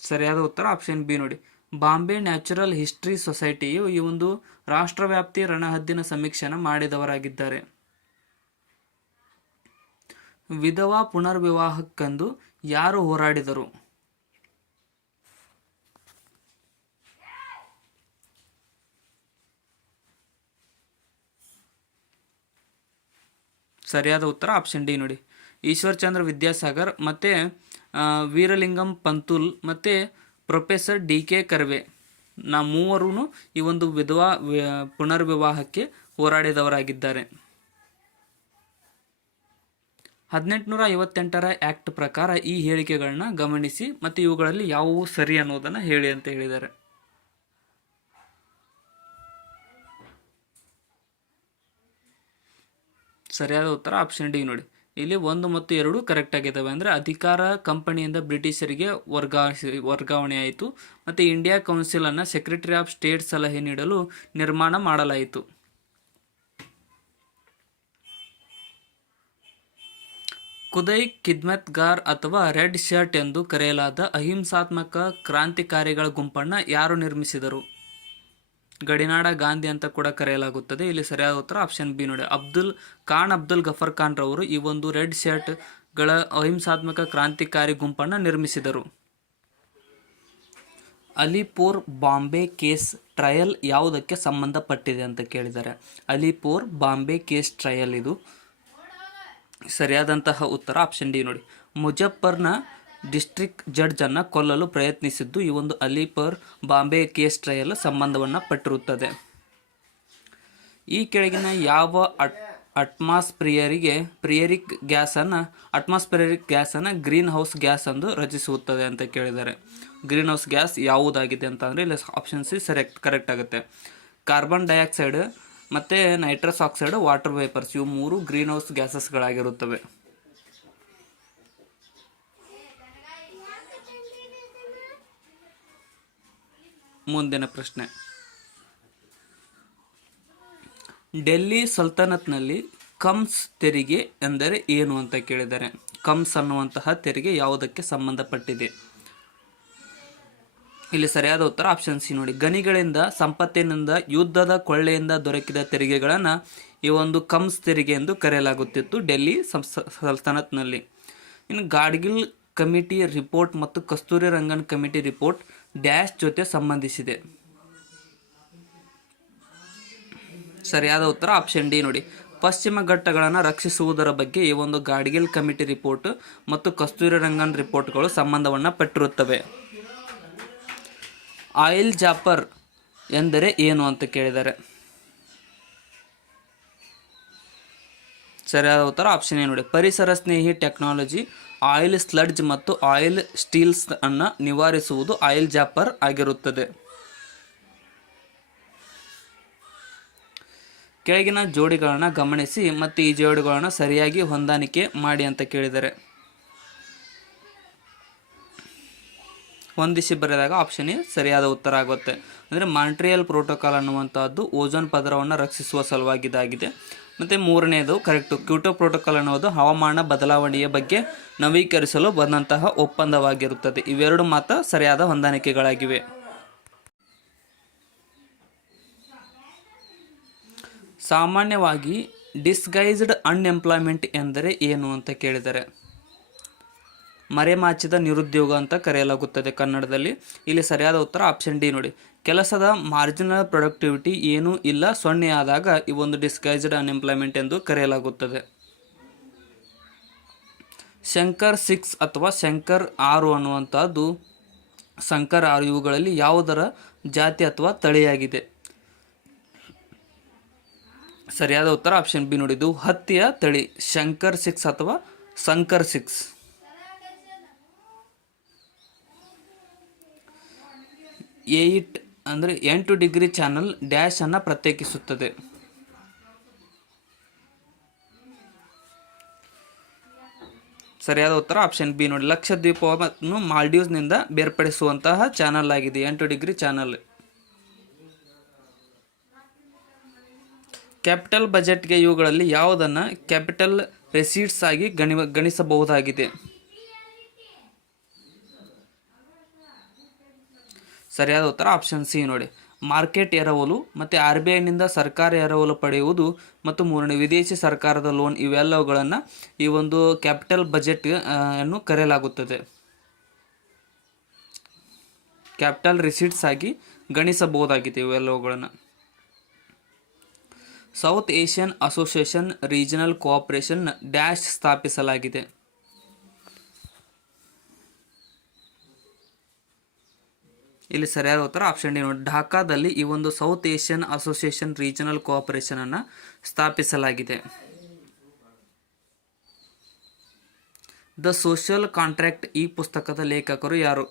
ಸರಿಯಾದ ಉತ್ತರ ಆಪ್ಷನ್ ಬಿ ನೋಡಿ, ಬಾಂಬೆ ನ್ಯಾಚುರಲ್ ಹಿಸ್ಟ್ರಿ ಸೊಸೈಟಿಯು ಈ ಒಂದು ರಾಷ್ಟ್ರವ್ಯಾಪ್ತಿ ರಣಹದ್ದಿನ ಸಮೀಕ್ಷೆಯನ್ನು ಮಾಡಿದವರಾಗಿದ್ದಾರೆ. ವಿಧವಾ ಪುನರ್ವಿವಾಹಕ್ಕೆಂದು ಯಾರು ಹೋರಾಡಿದರು? ಸರಿಯಾದ ಉತ್ತರ ಆಪ್ಷನ್ ಡಿ ನೋಡಿ, ಈಶ್ವರ್ಚಂದ್ರ ವಿದ್ಯಾಸಾಗರ್ ಮತ್ತು ವೀರಲಿಂಗಂ ಪಂತುಲ್ ಮತ್ತು ಪ್ರೊಫೆಸರ್ ಡಿ.ಕೆ. ಕರ್ವೆ ಮೂವರೂ ಈ ಒಂದು ವಿಧವಾ ಪುನರ್ವಿವಾಹಕ್ಕೆ ಹೋರಾಡಿದವರಾಗಿದ್ದಾರೆ. 1858ರ ಆ್ಯಕ್ಟ್ ಪ್ರಕಾರ ಈ ಹೇಳಿಕೆಗಳನ್ನ ಗಮನಿಸಿ ಮತ್ತು ಇವುಗಳಲ್ಲಿ ಯಾವುವು ಸರಿ ಅನ್ನೋದನ್ನು ಹೇಳಿ ಅಂತ ಹೇಳಿದ್ದಾರೆ. ಸರಿಯಾದ ಉತ್ತರ ಆಪ್ಷನ್ ಡಿ ನೋಡಿ, ಇಲ್ಲಿ 1 ಮತ್ತು 2 ಕರೆಕ್ಟ್ ಆಗಿದ್ದಾವೆ. ಅಂದರೆ ಅಧಿಕಾರ ಕಂಪನಿಯಿಂದ ಬ್ರಿಟಿಷರಿಗೆ ವರ್ಗಾವಣೆ ಆಯಿತು ಮತ್ತು ಇಂಡಿಯಾ ಕೌನ್ಸಿಲ್ ಅನ್ನು ಸೆಕ್ರೆಟರಿ ಆಫ್ ಸ್ಟೇಟ್ ಸಲಹೆ ನೀಡಲು ನಿರ್ಮಾಣ ಮಾಡಲಾಯಿತು. ಖುದೈ ಖಿದ್ಮತ್ಗಾರ್ ಅಥವಾ ರೆಡ್ ಶರ್ಟ್ ಎಂದು ಕರೆಯಲಾದ ಅಹಿಂಸಾತ್ಮಕ ಕ್ರಾಂತಿಕಾರಿಗಳ ಗುಂಪನ್ನು ಯಾರು ನಿರ್ಮಿಸಿದರು? ಗಡಿನಾಡ ಗಾಂಧಿ ಅಂತ ಕೂಡ ಕರೆಯಲಾಗುತ್ತದೆ. ಇಲ್ಲಿ ಸರಿಯಾದ ಉತ್ತರ ಆಪ್ಷನ್ ಬಿ ನೋಡಿ, ಅಬ್ದುಲ್ ಗಫರ್ ಖಾನ್ ರವರು ಈ ಒಂದು ರೆಡ್ ಶರ್ಟ್ಗಳ ಅಹಿಂಸಾತ್ಮಕ ಕ್ರಾಂತಿಕಾರಿ ಗುಂಪನ್ನು ನಿರ್ಮಿಸಿದರು. ಅಲಿಪೋರ್ ಬಾಂಬೆ ಕೇಸ್ ಟ್ರಯಲ್ ಯಾವುದಕ್ಕೆ ಸಂಬಂಧಪಟ್ಟಿದೆ ಅಂತ ಕೇಳಿದ್ದಾರೆ. ಅಲಿಪೋರ್ ಬಾಂಬೆ ಕೇಸ್ ಟ್ರಯಲ್ ಇದು ಸರಿಯಾದಂತಹ ಉತ್ತರ ಆಪ್ಷನ್ ಡಿ ನೋಡಿ, ಮುಜಫರ್ನ ಡಿಸ್ಟ್ರಿಕ್ಟ್ ಜಡ್ಜ್ ಅನ್ನು ಕೊಲ್ಲಲು ಪ್ರಯತ್ನಿಸಿದ್ದು ಈ ಒಂದು ಅಲಿಪೋರ್ ಬಾಂಬೆ ಕೇಸ್ ಟ್ರಯಲ್ ಸಂಬಂಧವನ್ನು ಪಟ್ಟಿರುತ್ತದೆ. ಈ ಕೆಳಗಿನ ಯಾವ ಅಟ್ಮಾಸ್ಫಿಯರಿಕ್ ಗ್ಯಾಸನ್ನು ಗ್ರೀನ್ ಹೌಸ್ ಗ್ಯಾಸ್ ಎಂದು ರಚಿಸುತ್ತದೆ ಅಂತ ಕೇಳಿದ್ದಾರೆ. ಗ್ರೀನ್ ಹೌಸ್ ಗ್ಯಾಸ್ ಯಾವುದಾಗಿದೆ ಅಂತಂದರೆ ಇಲ್ಲಿ ಆಪ್ಷನ್ ಸಿ ಕರೆಕ್ಟ್ ಆಗುತ್ತೆ. ಕಾರ್ಬನ್ ಡೈಆಕ್ಸೈಡ್ ಮತ್ತು ನೈಟ್ರಸ್ ಆಕ್ಸೈಡ್, ವಾಟರ್ ವೇಪರ್ಸ್ ಇವು 3 ಗ್ರೀನ್ ಹೌಸ್ ಗ್ಯಾಸಸ್ಗಳಾಗಿರುತ್ತವೆ. ಮುಂದಿನ ಪ್ರಶ್ನೆ, ಡೆಲ್ಲಿ ಸಲ್ತನತ್ನಲ್ಲಿ ಕಮ್ಸ್ ತೆರಿಗೆ ಎಂದರೆ ಏನು ಅಂತ ಕೇಳಿದ್ದಾರೆ. ಕಮ್ಸ್ ಅನ್ನುವಂತಹ ತೆರಿಗೆ ಯಾವುದಕ್ಕೆ ಸಂಬಂಧಪಟ್ಟಿದೆ? ಇಲ್ಲಿ ಸರಿಯಾದ ಉತ್ತರ ಆಪ್ಷನ್ ಸಿ ನೋಡಿ, ಗಣಿಗಳಿಂದ, ಸಂಪತ್ತಿನಿಂದ, ಯುದ್ಧದ ಕೊಳ್ಳೆಯಿಂದ ದೊರಕಿದ ತೆರಿಗೆಗಳನ್ನು ಈ ಒಂದು ಕಮ್ಸ್ ತೆರಿಗೆ ಎಂದು ಕರೆಯಲಾಗುತ್ತಿತ್ತು ಡೆಲ್ಲಿ ಸಲ್ತನತ್ನಲ್ಲಿ. ಇನ್ನು ಗಾಡ್ಗಿಲ್ ಕಮಿಟಿ ರಿಪೋರ್ಟ್ ಮತ್ತು Kasturi Rangan committee report dash ಜೊತೆ ಸಂಬಂಧಿಸಿದೆ? ಸರಿಯಾದ ಉತ್ತರ ಆಪ್ಷನ್ ಡಿ ನೋಡಿ, ಪಶ್ಚಿಮ ಘಟ್ಟಗಳನ್ನು ರಕ್ಷಿಸುವುದರ ಬಗ್ಗೆ ಈ ಒಂದು ಗಾಡ್ಗಿಲ್ ಕಮಿಟಿ ರಿಪೋರ್ಟ್ ಮತ್ತು ಕಸ್ತೂರಿ ರಂಗನ್ ರಿಪೋರ್ಟ್ಗಳು ಸಂಬಂಧವನ್ನು ಪಟ್ಟಿರುತ್ತವೆ. ಆಯಿಲ್ ಜಾಪರ್ ಎಂದರೆ ಏನು ಅಂತ ಕೇಳಿದ್ದಾರೆ. ಸರಿಯಾದ ಉತ್ತರ ಆಪ್ಷನ್ ಎ ನೋಡಿ, ಪರಿಸರ ಸ್ನೇಹಿ ಟೆಕ್ನಾಲಜಿ ಆಯಿಲ್ ಸ್ಲಡ್ಜ್ ಮತ್ತು ಆಯಿಲ್ ಸ್ಟೀಲ್ಸ್ ಅನ್ನು ನಿವಾರಿಸುವುದು ಆಯಿಲ್ ಜಾಪರ್ ಆಗಿರುತ್ತದೆ. ಕೆಳಗಿನ ಜೋಡಿಗಳನ್ನು ಗಮನಿಸಿ ಮತ್ತು ಈ ಜೋಡಿಗಳನ್ನು ಸರಿಯಾಗಿ ಹೊಂದಾಣಿಕೆ ಮಾಡಿ ಅಂತ ಕೇಳಿದ್ದಾರೆ. ಹೊಂದಿಸಿ ಬರೆದಾಗ ಆಪ್ಷನ್ ಎ ಸರಿಯಾದ ಉತ್ತರ ಆಗುತ್ತೆ. ಅಂದರೆ ಮಾಂಟ್ರಿಯಲ್ ಪ್ರೋಟೋಕಾಲ್ ಅನ್ನುವಂಥದ್ದು ಓಝೋನ್ ಪದರವನ್ನು ರಕ್ಷಿಸುವ ಸಲುವಾಗಿದ್ದಾಗಿದೆ. ಮತ್ತು ಮೂರನೇದು ಕರೆಕ್ಟು, ಕ್ಯೋಟೋ ಪ್ರೋಟೋಕಾಲ್ ಅನ್ನೋದು ಹವಾಮಾನ ಬದಲಾವಣೆಯ ಬಗ್ಗೆ ನವೀಕರಿಸಲು ಬಂದಂತಹ ಒಪ್ಪಂದವಾಗಿರುತ್ತದೆ. ಇವೆರಡು ಮಾತ್ರ ಸರಿಯಾದ ಹೊಂದಾಣಿಕೆಗಳಾಗಿವೆ. ಸಾಮಾನ್ಯವಾಗಿ ಡಿಸ್ಗೈಸ್ಡ್ ಅನ್ಎಂಪ್ಲಾಯ್ಮೆಂಟ್ ಎಂದರೆ ಏನು ಅಂತ ಕೇಳಿದರೆ. ಮರೆಮಾಚಿದ ನಿರುದ್ಯೋಗ ಅಂತ ಕರೆಯಲಾಗುತ್ತದೆ ಕನ್ನಡದಲ್ಲಿ. ಇಲ್ಲಿ ಸರಿಯಾದ ಉತ್ತರ ಆಪ್ಷನ್ ಡಿ ನೋಡಿ. ಕೆಲಸದ ಮಾರ್ಜಿನಲ್ ಪ್ರೊಡಕ್ಟಿವಿಟಿ ಏನೂ ಇಲ್ಲ, ಸೊನ್ನೆಯಾದಾಗ ಈ ಒಂದು ಡಿಸ್ಗೈಸ್ಡ್ ಅನ್ಎಂಪ್ಲಾಯ್ಮೆಂಟ್ ಎಂದು ಕರೆಯಲಾಗುತ್ತದೆ. ಶಂಕರ್ 6 ಅಥವಾ ಶಂಕರ್ 6 ಅನ್ನುವಂಥದ್ದು ಶಂಕರ್ 6 ಇವುಗಳಲ್ಲಿ ಯಾವುದರ ಜಾತಿ ಅಥವಾ ತಳಿಯಾಗಿದೆ? ಸರಿಯಾದ ಉತ್ತರ ಆಪ್ಷನ್ ಬಿ ನೋಡಿದ್ದು ಹತ್ತಿಯ ತಳಿ ಶಂಕರ್ 6 ಅಥವಾ ಸಂಕರ್ 6. 8 ಅಂದರೆ 8 ಡಿಗ್ರಿ ಚಾನಲ್ ಡ್ಯಾಶ್ ಅನ್ನು ಪ್ರತ್ಯೇಕಿಸುತ್ತದೆ. ಸರಿಯಾದ ಉತ್ತರ ಆಪ್ಷನ್ ಬಿ ನೋಡಿ. ಲಕ್ಷದ್ವೀಪವನ್ನು ಮಾಲ್ಡೀವ್ಸ್ನಿಂದ ಬೇರ್ಪಡಿಸುವಂತಹ ಚಾನಲ್ ಆಗಿದೆ 8 ಡಿಗ್ರಿ ಚಾನಲ್. ಕ್ಯಾಪಿಟಲ್ ಬಜೆಟ್ಗೆ ಇವುಗಳಲ್ಲಿ ಯಾವುದನ್ನು ಕ್ಯಾಪಿಟಲ್ ರೆಸೀಟ್ಸ್ ಆಗಿ ಗಣಿಸಬಹುದಾಗಿದೆ? ಸರಿಯಾದ ಉತ್ತರ ಆಪ್ಷನ್ ಸಿ ನೋಡಿ. ಮಾರ್ಕೆಟ್ ಎರವಲು ಮತ್ತು RBIನಿಂದ ಸರ್ಕಾರ ಎರವಲು ಪಡೆಯುವುದು ಮತ್ತು ಮೂರನೇ ವಿದೇಶಿ ಸರ್ಕಾರದ ಲೋನ್ ಇವೆಲ್ಲವುಗಳನ್ನು ಈ ಒಂದು ಕ್ಯಾಪಿಟಲ್ ಬಜೆಟ್ ಅನ್ನು ಕರೆಯಲಾಗುತ್ತದೆ. ಕ್ಯಾಪಿಟಲ್ ರಿಸೀಟ್ಸ್ ಆಗಿ ಗಣಿಸಬಹುದಾಗಿದೆ ಇವೆಲ್ಲವುಗಳನ್ನು. South Asian association regional cooperation dash ಸ್ಥಾಪಿಸಲಾಗಿದೆ. ಇಲ್ಲಿ ಸರಿಯಾದ ಉತ್ತರ ಆಪ್ಷನ್ ಡಿ ನೋಡಿ. ಢಾಕಾದಲ್ಲಿ ಈ ಒಂದು south Asian association regional cooperation ಅನ್ನು ಸ್ಥಾಪಿಸಲಾಗಿದೆ. ದ ಸೋಷಿಯಲ್ ಕಾಂಟ್ರಾಕ್ಟ್ ಈ ಪುಸ್ತಕದ ಲೇಖಕರು ಯಾರು?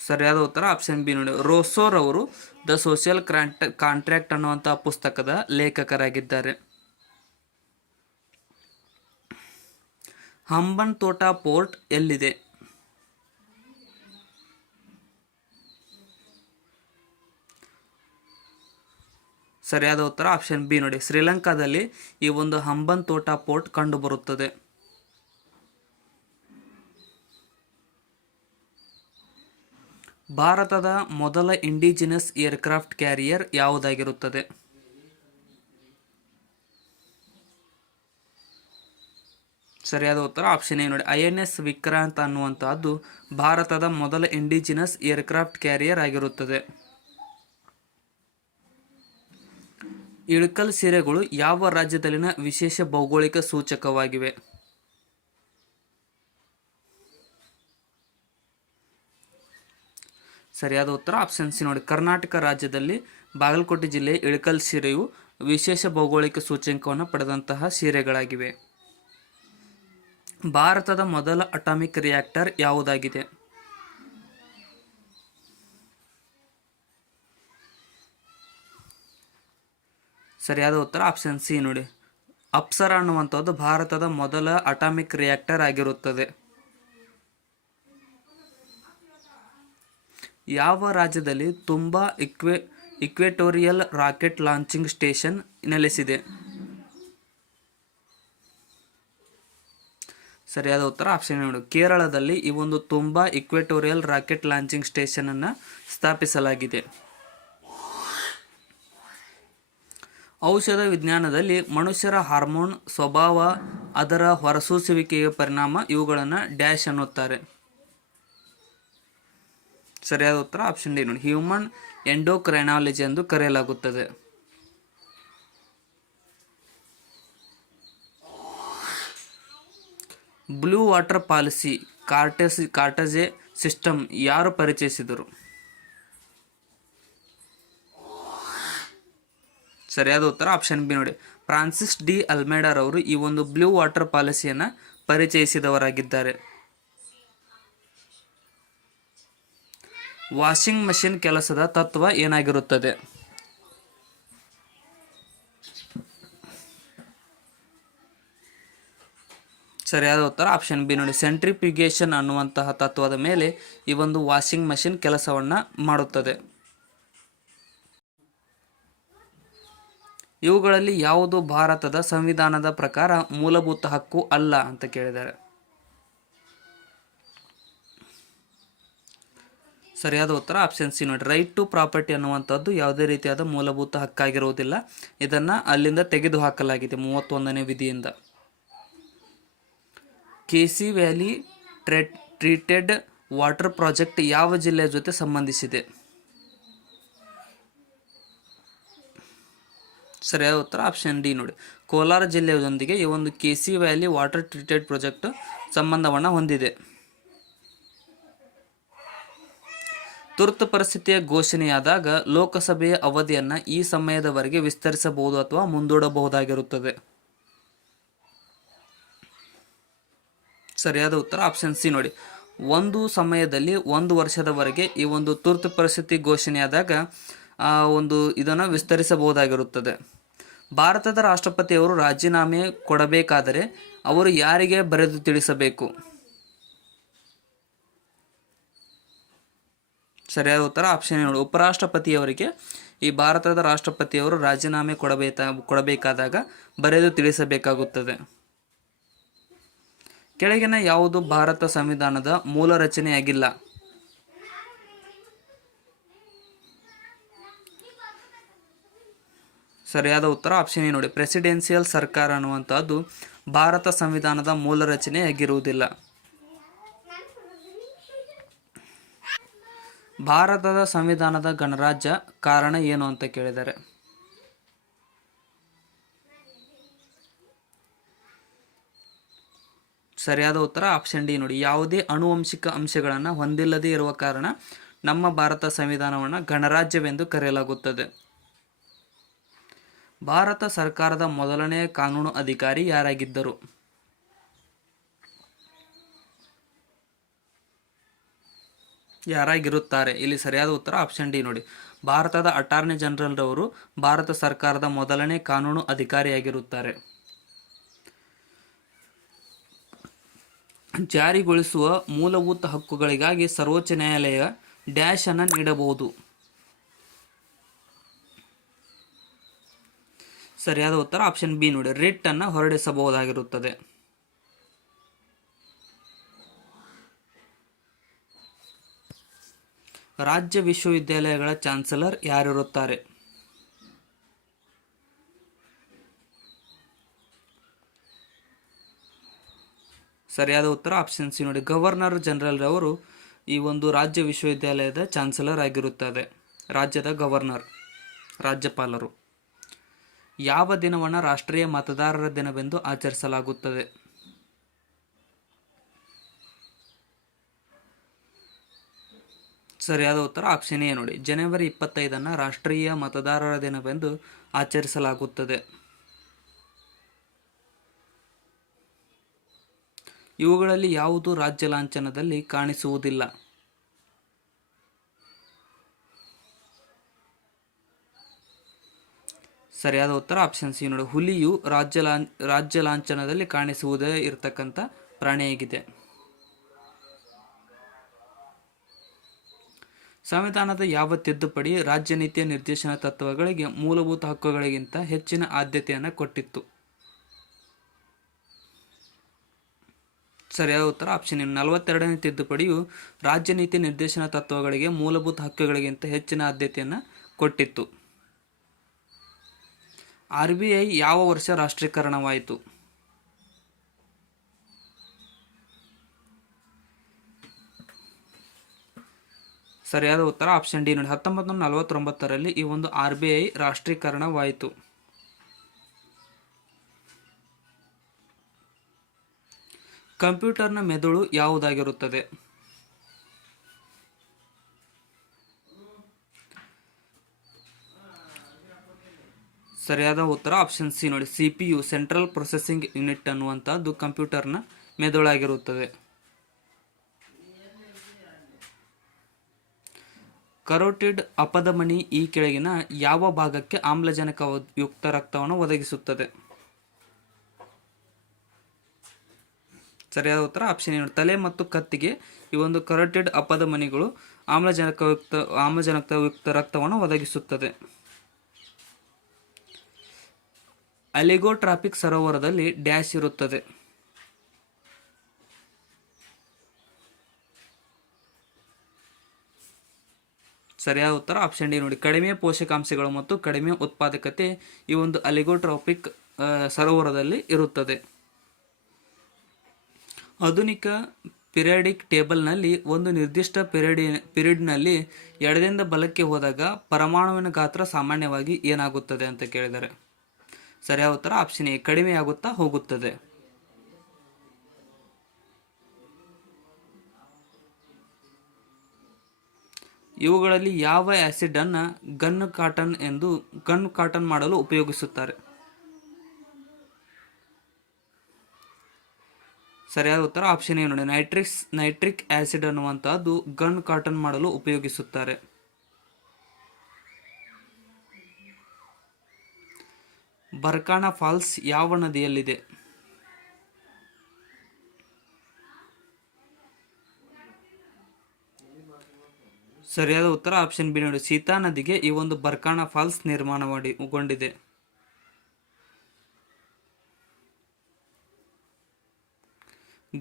ಸರಿಯಾದ ಉತ್ತರ ಆಪ್ಷನ್ ಬಿ ನೋಡಿ. ರೋಸೋರವರು ದ ಸೋಷಿಯಲ್ ಕಾಂಟ್ರಾಕ್ಟ್ ಅನ್ನುವಂತಹ ಪುಸ್ತಕದ ಲೇಖಕರಾಗಿದ್ದಾರೆ. ಹಂಬನ್ತೋಟ ಪೋರ್ಟ್ ಎಲ್ಲಿದೆ? ಸರಿಯಾದ ಉತ್ತರ ಆಪ್ಷನ್ ಬಿ ನೋಡಿ. ಶ್ರೀಲಂಕಾದಲ್ಲಿ ಈ ಒಂದು ಹಂಬನ್ತೋಟ ಪೋರ್ಟ್ ಕಂಡುಬರುತ್ತದೆ. ಭಾರತದ ಮೊದಲ ಇಂಡಿಜಿನಸ್ ಏರ್ಕ್ರಾಫ್ಟ್ ಕ್ಯಾರಿಯರ್ ಯಾವುದಾಗಿರುತ್ತದೆ? ಸರಿಯಾದ ಉತ್ತರ ಆಪ್ಷನ್ ಎ ನೋಡಿ. INS ವಿಕ್ರಾಂತ್ ಅನ್ನುವಂತಹದ್ದು ಭಾರತದ ಮೊದಲ ಇಂಡಿಜಿನಸ್ ಏರ್ಕ್ರಾಫ್ಟ್ ಕ್ಯಾರಿಯರ್ ಆಗಿರುತ್ತದೆ. ಇಳಕಲ್ ಸೀರೆಗಳು ಯಾವ ರಾಜ್ಯದಲ್ಲಿನ ವಿಶೇಷ ಭೌಗೋಳಿಕ ಸೂಚಕವಾಗಿವೆ? ಸರಿಯಾದ ಉತ್ತರ ಆಪ್ಷನ್ ಸಿ ನೋಡಿ. ಕರ್ನಾಟಕ ರಾಜ್ಯದಲ್ಲಿ ಬಾಗಲಕೋಟೆ ಜಿಲ್ಲೆಯ ಇಳಕಲ್ ಸೀರೆಯು ವಿಶೇಷ ಭೌಗೋಳಿಕ ಸೂಚ್ಯಂಕವನ್ನು ಪಡೆದಂತಹ ಸೀರೆಗಳಾಗಿವೆ. ಭಾರತದ ಮೊದಲ ಅಟಾಮಿಕ್ ರಿಯಾಕ್ಟರ್ ಯಾವುದಾಗಿದೆ? ಸರಿಯಾದ ಉತ್ತರ ಆಪ್ಷನ್ ಸಿ ನೋಡಿ. ಅಪ್ಸರ ಅನ್ನುವಂಥದ್ದು ಭಾರತದ ಮೊದಲ ಅಟಾಮಿಕ್ ರಿಯಾಕ್ಟರ್ ಆಗಿರುತ್ತದೆ. ಯಾವ ರಾಜ್ಯದಲ್ಲಿ ತುಂಬಾ ಇಕ್ವೆಟೋರಿಯಲ್ ರಾಕೆಟ್ ಲಾಂಚಿಂಗ್ ಸ್ಟೇಷನ್ ನೆಲೆಸಿದೆ? ಸರಿಯಾದ ಉತ್ತರ ಆಪ್ಷನ್ ನೋಡಿ. ಕೇರಳದಲ್ಲಿ ಈ ಒಂದು ತುಂಬಾ ಇಕ್ವೆಟೋರಿಯಲ್ ರಾಕೆಟ್ ಲಾಂಚಿಂಗ್ ಸ್ಟೇಷನ್ ಅನ್ನು ಸ್ಥಾಪಿಸಲಾಗಿದೆ. ಔಷಧ ವಿಜ್ಞಾನದಲ್ಲಿ ಮನುಷ್ಯರ ಹಾರ್ಮೋನ್ ಸ್ವಭಾವ, ಅದರ ಹೊರಸೂಸುವಿಕೆಯ ಪರಿಣಾಮ ಇವುಗಳನ್ನು ಡ್ಯಾಶ್ ಅನ್ನುತ್ತಾರೆ. ಸರಿಯಾದ ಉತ್ತರ ಆಪ್ಷನ್ ಡಿ ನೋಡಿ. ಹ್ಯೂಮನ್ ಎಂಡೋಕ್ರೈನಾಲಜಿ ಎಂದು ಕರೆಯಲಾಗುತ್ತದೆ. ಬ್ಲೂ ವಾಟರ್ ಪಾಲಿಸಿ ಕಾರ್ಟೇಜೆ ಸಿಸ್ಟಮ್ ಯಾರು ಪರಿಚಯಿಸಿದರು? ಸರಿಯಾದ ಉತ್ತರ ಆಪ್ಷನ್ ಬಿ ನೋಡಿ. ಫ್ರಾನ್ಸಿಸ್ ಡಿ ಅಲ್ಮೇಡಾರವರು ಈ ಒಂದು ಬ್ಲೂ ವಾಟರ್ ಪಾಲಿಸಿಯನ್ನು ಪರಿಚಯಿಸಿದವರಾಗಿದ್ದಾರೆ. ವಾಷಿಂಗ್ ಮಷಿನ್ ಕೆಲಸದ ತತ್ವ ಏನಾಗಿರುತ್ತದೆ? ಸರಿಯಾದ ಉತ್ತರ ಆಪ್ಷನ್ ಬಿ ನೋಡಿ. ಸೆಂಟ್ರಿಫ್ಯೂಗೇಷನ್ ಅನ್ನುವಂತಹ ತತ್ವದ ಮೇಲೆ ಈ ಒಂದು ವಾಷಿಂಗ್ ಮಷಿನ್ ಕೆಲಸವನ್ನು ಮಾಡುತ್ತದೆ. ಇವುಗಳಲ್ಲಿ ಯಾವುದು ಭಾರತದ ಸಂವಿಧಾನದ ಪ್ರಕಾರ ಮೂಲಭೂತ ಹಕ್ಕು ಅಲ್ಲ ಅಂತ ಕೇಳಿದ್ದಾರೆ. ಸರಿಯಾದ ಉತ್ತರ ಆಪ್ಷನ್ ಸಿ ನೋಡಿ. ರೈಟ್ ಟು ಪ್ರಾಪರ್ಟಿ ಅನ್ನುವಂಥದ್ದು ಯಾವುದೇ ರೀತಿಯಾದ ಮೂಲಭೂತ ಹಕ್ಕಾಗಿರುವುದಿಲ್ಲ. ಇದನ್ನು ಅಲ್ಲಿಂದ ತೆಗೆದು ಹಾಕಲಾಗಿದೆ 31ನೇ ವಿಧಿಯಿಂದ. KC Valley treated water project ಯಾವ ಜಿಲ್ಲೆಯ ಜೊತೆ ಸಂಬಂಧಿಸಿದೆ? ಸರಿಯಾದ ಉತ್ತರ ಆಪ್ಷನ್ ಡಿ ನೋಡಿ. ಕೋಲಾರ ಜಿಲ್ಲೆಯೊಂದಿಗೆ ಈ ಒಂದು KC valley water treated project ಸಂಬಂಧವನ್ನು ಹೊಂದಿದೆ. ತುರ್ತು ಪರಿಸ್ಥಿತಿಯ ಘೋಷಣೆಯಾದಾಗ ಲೋಕಸಭೆಯ ಅವಧಿಯನ್ನು ಈ ಸಮಯದವರೆಗೆ ವಿಸ್ತರಿಸಬಹುದು ಅಥವಾ ಮುಂದೂಡಬಹುದಾಗಿರುತ್ತದೆ. ಸರಿಯಾದ ಉತ್ತರ ಆಪ್ಷನ್ ಸಿ ನೋಡಿ. ಒಂದು ಸಮಯದಲ್ಲಿ 1 ವರ್ಷದವರೆಗೆ ಈ ಒಂದು ತುರ್ತು ಪರಿಸ್ಥಿತಿ ಘೋಷಣೆಯಾದಾಗ ಇದನ್ನು ವಿಸ್ತರಿಸಬಹುದಾಗಿರುತ್ತದೆ. ಭಾರತದ ರಾಷ್ಟ್ರಪತಿಯವರು ರಾಜೀನಾಮೆ ಕೊಡಬೇಕಾದರೆ ಅವರು ಯಾರಿಗೆ ಬರೆದು ತಿಳಿಸಬೇಕು? ಸರಿಯಾದ ಉತ್ತರ ಆಪ್ಷನ್ ನೋಡಿ. ಉಪರಾಷ್ಟ್ರಪತಿಯವರಿಗೆ ಈ ಭಾರತದ ರಾಷ್ಟ್ರಪತಿಯವರು ರಾಜೀನಾಮೆ ಕೊಡಬೇಕಾದಾಗ ಬರೆದು ತಿಳಿಸಬೇಕಾಗುತ್ತದೆ. ಕೆಳಗಿನ ಯಾವುದು ಭಾರತ ಸಂವಿಧಾನದ ಮೂಲ ರಚನೆಯಾಗಿಲ್ಲ? ಸರಿಯಾದ ಉತ್ತರ ಆಪ್ಷನ್ ಎ ನೋಡಿ. ಪ್ರೆಸಿಡೆನ್ಸಿಯಲ್ ಸರ್ಕಾರ ಅನ್ನುವಂಥದ್ದು ಭಾರತ ಸಂವಿಧಾನದ ಮೂಲ ರಚನೆಯಾಗಿರುವುದಿಲ್ಲ. ಭಾರತದ ಸಂವಿಧಾನದ ಗಣರಾಜ್ಯ ಕಾರಣ ಏನು ಅಂತ ಕೇಳಿದ್ದಾರೆ. ಸರಿಯಾದ ಉತ್ತರ ಆಪ್ಷನ್ ಡಿ ನೋಡಿ. ಯಾವುದೇ ಆನುವಂಶಿಕ ಅಂಶಗಳನ್ನು ಹೊಂದಿಲ್ಲದೇ ಇರುವ ಕಾರಣ ನಮ್ಮ ಭಾರತ ಸಂವಿಧಾನವನ್ನು ಗಣರಾಜ್ಯವೆಂದು ಕರೆಯಲಾಗುತ್ತದೆ. ಭಾರತ ಸರ್ಕಾರದ ಮೊದಲನೇ ಕಾನೂನು ಅಧಿಕಾರಿ ಯಾರಾಗಿದ್ದರು? ಯಾರಾಗಿರುತ್ತಾರೆ? ಇಲ್ಲಿ ಸರಿಯಾದ ಉತ್ತರ ಆಪ್ಷನ್ ಡಿ ನೋಡಿ. ಭಾರತದ ಅಟಾರ್ನಿ ಜನರಲ್ ರವರು ಭಾರತ ಸರ್ಕಾರದ ಮೊದಲನೇ ಕಾನೂನು ಅಧಿಕಾರಿಯಾಗಿರುತ್ತಾರೆ. ಜಾರಿಗೊಳಿಸುವ ಮೂಲಭೂತ ಹಕ್ಕುಗಳಿಗಾಗಿ ಸರ್ವೋಚ್ಚ ನ್ಯಾಯಾಲಯ ಡ್ಯಾಶ್ ಅನ್ನು ನೀಡಬಹುದು. ಸರಿಯಾದ ಉತ್ತರ ಆಪ್ಷನ್ ಬಿ ನೋಡಿ. ರಿಟ್ ಅನ್ನು ಹೊರಡಿಸಬಹುದಾಗಿರುತ್ತದೆ. ರಾಜ್ಯ ವಿಶ್ವವಿದ್ಯಾಲಯಗಳ ಚಾನ್ಸಲರ್ ಯಾರಿರುತ್ತಾರೆ? ಸರಿಯಾದ ಉತ್ತರ ಆಪ್ಷನ್ ಸಿ ನೋಡಿ. ಗವರ್ನರ್ ಜನರಲ್ ರವರು ಈ ಒಂದು ರಾಜ್ಯ ವಿಶ್ವವಿದ್ಯಾಲಯದ ಚಾನ್ಸಲರ್ ಆಗಿರುತ್ತದೆ. ರಾಜ್ಯದ ಗವರ್ನರ್, ರಾಜ್ಯಪಾಲರು. ಯಾವ ದಿನವನ್ನು ರಾಷ್ಟ್ರೀಯ ಮತದಾರರ ದಿನವೆಂದು ಆಚರಿಸಲಾಗುತ್ತದೆ? ಸರಿಯಾದ ಉತ್ತರ ಆಪ್ಷನ್ ಎ ನೋಡಿ. ಜನವರಿ 25 ರಾಷ್ಟ್ರೀಯ ಮತದಾರರ ದಿನವೆಂದು ಆಚರಿಸಲಾಗುತ್ತದೆ. ಇವುಗಳಲ್ಲಿ ಯಾವುದು ರಾಜ್ಯ ಲಾಂಛನದಲ್ಲಿ ಕಾಣಿಸುವುದಿಲ್ಲ? ಸರಿಯಾದ ಉತ್ತರ ಆಪ್ಷನ್ ಸಿ ನೋಡಿ. ಹುಲಿಯು ರಾಜ್ಯ ಲಾಂಛನದಲ್ಲಿ ಕಾಣಿಸುವುದೇ ಇರತಕ್ಕಂಥ ಪ್ರಾಣಿಯಾಗಿದೆ. ಸಂವಿಧಾನದ ಯಾವ ತಿದ್ದುಪಡಿ ರಾಜ್ಯ ನೀತಿಯ ನಿರ್ದೇಶನ ತತ್ವಗಳಿಗೆ ಮೂಲಭೂತ ಹಕ್ಕುಗಳಿಗಿಂತ ಹೆಚ್ಚಿನ ಆದ್ಯತೆಯನ್ನು ಕೊಟ್ಟಿತ್ತು? ಸರಿಯಾದ ಉತ್ತರ ಆಪ್ಷನ್ 42ನೇ ತಿದ್ದುಪಡಿಯು ರಾಜ್ಯ ನೀತಿ ನಿರ್ದೇಶನ ತತ್ವಗಳಿಗೆ ಮೂಲಭೂತ ಹಕ್ಕುಗಳಿಗಿಂತ ಹೆಚ್ಚಿನ ಆದ್ಯತೆಯನ್ನು ಕೊಟ್ಟಿತ್ತು. RBI ಯಾವ ವರ್ಷ ರಾಷ್ಟ್ರೀಕರಣವಾಯಿತು? ಸರಿಯಾದ ಉತ್ತರ ಆಪ್ಷನ್ ಡಿ ನೋಡಿ. 1949ರಲ್ಲಿ ಈ ಒಂದು RBI ರಾಷ್ಟ್ರೀಕರಣವಾಯಿತು. ಕಂಪ್ಯೂಟರ್ನ ಮೆದುಳು ಯಾವುದಾಗಿರುತ್ತದೆ? ಸರಿಯಾದ ಉತ್ತರ ಆಪ್ಷನ್ ಸಿ ನೋಡಿ. CPU ಸೆಂಟ್ರಲ್ ಪ್ರೊಸೆಸಿಂಗ್ ಯೂನಿಟ್ ಅನ್ನುವಂಥದ್ದು ಕಂಪ್ಯೂಟರ್ನ ಮೆದುಳಾಗಿರುತ್ತದೆ. ಕರೋಟಿಡ್ ಅಪಧಮನಿ ಈ ಕೆಳಗಿನ ಯಾವ ಭಾಗಕ್ಕೆ ಆಮ್ಲಜನಕ ಯುಕ್ತ ರಕ್ತವನ್ನು ಒದಗಿಸುತ್ತದೆ? ಸರಿಯಾದ ಉತ್ತರ ಆಪ್ಷನ್ ಏನು. ತಲೆ ಮತ್ತು ಕತ್ತಿಗೆ ಈ ಒಂದು ಕರೋಟಿಡ್ ಅಪಧಮನಿಗಳು ಆಮ್ಲಜನಕಯುಕ್ತ ರಕ್ತವನ್ನು ಒದಗಿಸುತ್ತದೆ. ಅಲಿಗೋಟ್ರಾಪಿಕ್ ಸರೋವರದಲ್ಲಿ ಡ್ಯಾಶ್ ಇರುತ್ತದೆ? ಸರಿಯಾದ ಉತ್ತರ ಆಪ್ಷನ್ ಡಿ ನೋಡಿ, ಕಡಿಮೆ ಪೋಷಕಾಂಶಗಳು ಮತ್ತು ಕಡಿಮೆ ಉತ್ಪಾದಕತೆ ಈ ಒಂದು ಅಲಿಗೋಟ್ರಾಪಿಕ್ ಸರೋವರದಲ್ಲಿ ಇರುತ್ತದೆ. ಆಧುನಿಕ ಪಿರಿಯಾಡಿಕ್ ಟೇಬಲ್ನಲ್ಲಿ ಒಂದು ನಿರ್ದಿಷ್ಟ ಪಿರಿಯಡ್ನಲ್ಲಿ ಎಡದಿಂದ ಬಲಕ್ಕೆ ಹೋದಾಗ ಪರಮಾಣುವಿನ ಗಾತ್ರ ಸಾಮಾನ್ಯವಾಗಿ ಏನಾಗುತ್ತದೆ ಅಂತ ಕೇಳಿದರೆ ಸರಿಯಾದ ಉತ್ತರ ಆಪ್ಷನ್ ಎ, ಕಡಿಮೆಯಾಗುತ್ತಾ ಹೋಗುತ್ತದೆ. ಇವುಗಳಲ್ಲಿ ಯಾವ ಆಸಿಡ್ ಅನ್ನು ಗನ್ ಕಾಟನ್ ಮಾಡಲು ಉಪಯೋಗಿಸುತ್ತಾರೆ? ಸರಿಯಾದ ಉತ್ತರ ಆಪ್ಷನ್ ಎ ನೋಡಿ, ನೈಟ್ರಿಕ್ ಆಸಿಡ್ ಅನ್ನುವಂತಹದ್ದು ಗನ್ ಕಾಟನ್ ಮಾಡಲು ಉಪಯೋಗಿಸುತ್ತಾರೆ. ಬರ್ಕಾನಾ ಫಾಲ್ಸ್ ಯಾವ ನದಿಯಲ್ಲಿದೆ? ಸರಿಯಾದ ಉತ್ತರ ಆಪ್ಷನ್ ಬಿ ನೋಡಿ, ಸೀತಾ ನದಿಗೆ ಈ ಒಂದು ಬರ್ಕಾನಾ ಫಾಲ್ಸ್ ನಿರ್ಮಾಣಗೊಂಡಿದೆ.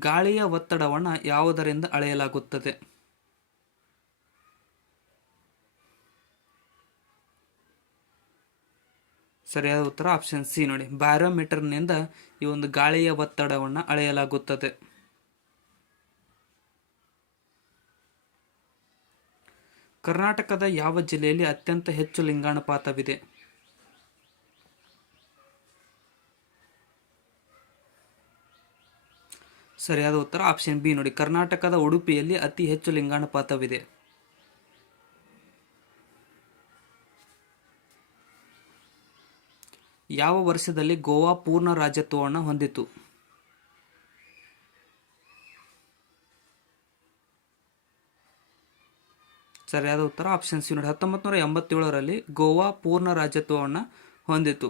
ಗಾಳಿಯ ಒತ್ತಡವನ್ನು ಯಾವುದರಿಂದ ಅಳೆಯಲಾಗುತ್ತದೆ? ಸರಿಯಾದ ಉತ್ತರ ಆಪ್ಷನ್ ಸಿ ನೋಡಿ, ಬ್ಯಾರೋಮೀಟರ್ನಿಂದ ಈ ಒಂದು ಗಾಳಿಯ ಒತ್ತಡವನ್ನು ಅಳೆಯಲಾಗುತ್ತದೆ. ಕರ್ನಾಟಕದ ಯಾವ ಜಿಲ್ಲೆಯಲ್ಲಿ ಅತ್ಯಂತ ಹೆಚ್ಚು ಲಿಂಗಾನುಪಾತವಿದೆ? ಸರಿಯಾದ ಉತ್ತರ ಆಪ್ಷನ್ ಬಿ ನೋಡಿ, ಕರ್ನಾಟಕದ ಉಡುಪಿಯಲ್ಲಿ ಅತಿ ಹೆಚ್ಚು ಲಿಂಗಾನುಪಾತವಿದೆ. ಯಾವ ವರ್ಷದಲ್ಲಿ ಗೋವಾ ಪೂರ್ಣ ರಾಜ್ಯತ್ವವನ್ನು ಹೊಂದಿತು? ಸರಿಯಾದ ಉತ್ತರ ಆಪ್ಷನ್ ಸಿ ನೋಡಿ, 1987ರಲ್ಲಿ ಗೋವಾ ಪೂರ್ಣ ರಾಜ್ಯತ್ವವನ್ನು ಹೊಂದಿತು.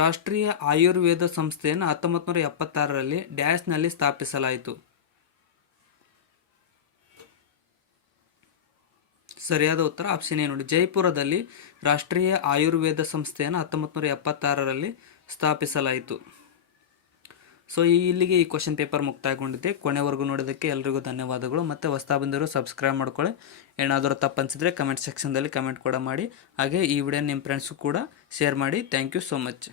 ರಾಷ್ಟ್ರೀಯ ಆಯುರ್ವೇದ ಸಂಸ್ಥೆಯನ್ನು 1976ರಲ್ಲಿ ಡ್ಯಾಶ್ನಲ್ಲಿ ಸ್ಥಾಪಿಸಲಾಯಿತು. ಸರಿಯಾದ ಉತ್ತರ ಆಪ್ಷನ್ ಎ ನೋಡಿ, ಜೈಪುರದಲ್ಲಿ ರಾಷ್ಟ್ರೀಯ ಆಯುರ್ವೇದ ಸಂಸ್ಥೆಯನ್ನು 1976ರಲ್ಲಿ ಸ್ಥಾಪಿಸಲಾಯಿತು. ಸೊ ಇಲ್ಲಿಗೆ ಈ ಕ್ವಶನ್ ಪೇಪರ್ ಮುಕ್ತಾಯಗೊಂಡಿದೆ. ಕೊನೆವರೆಗೂ ನೋಡೋದಕ್ಕೆ ಎಲ್ರಿಗೂ ಧನ್ಯವಾದಗಳು. ಮತ್ತು ಹೊಸ್ತಾ ಬಂದಿರೋ ಸಬ್ಸ್ಕ್ರೈಬ್ ಮಾಡ್ಕೊಳ್ಳಿ. ಏನಾದರೂ ತಪ್ಪು ಅನಿಸಿದ್ರೆ ಕಮೆಂಟ್ ಸೆಕ್ಷನ್ದಲ್ಲಿ ಕಮೆಂಟ್ ಕೂಡ ಮಾಡಿ. ಹಾಗೆ ಈ ವಿಡಿಯೋ ನಿಮ್ಮ ಫ್ರೆಂಡ್ಸ್ಗೂ ಕೂಡ ಶೇರ್ ಮಾಡಿ. Thank you so much.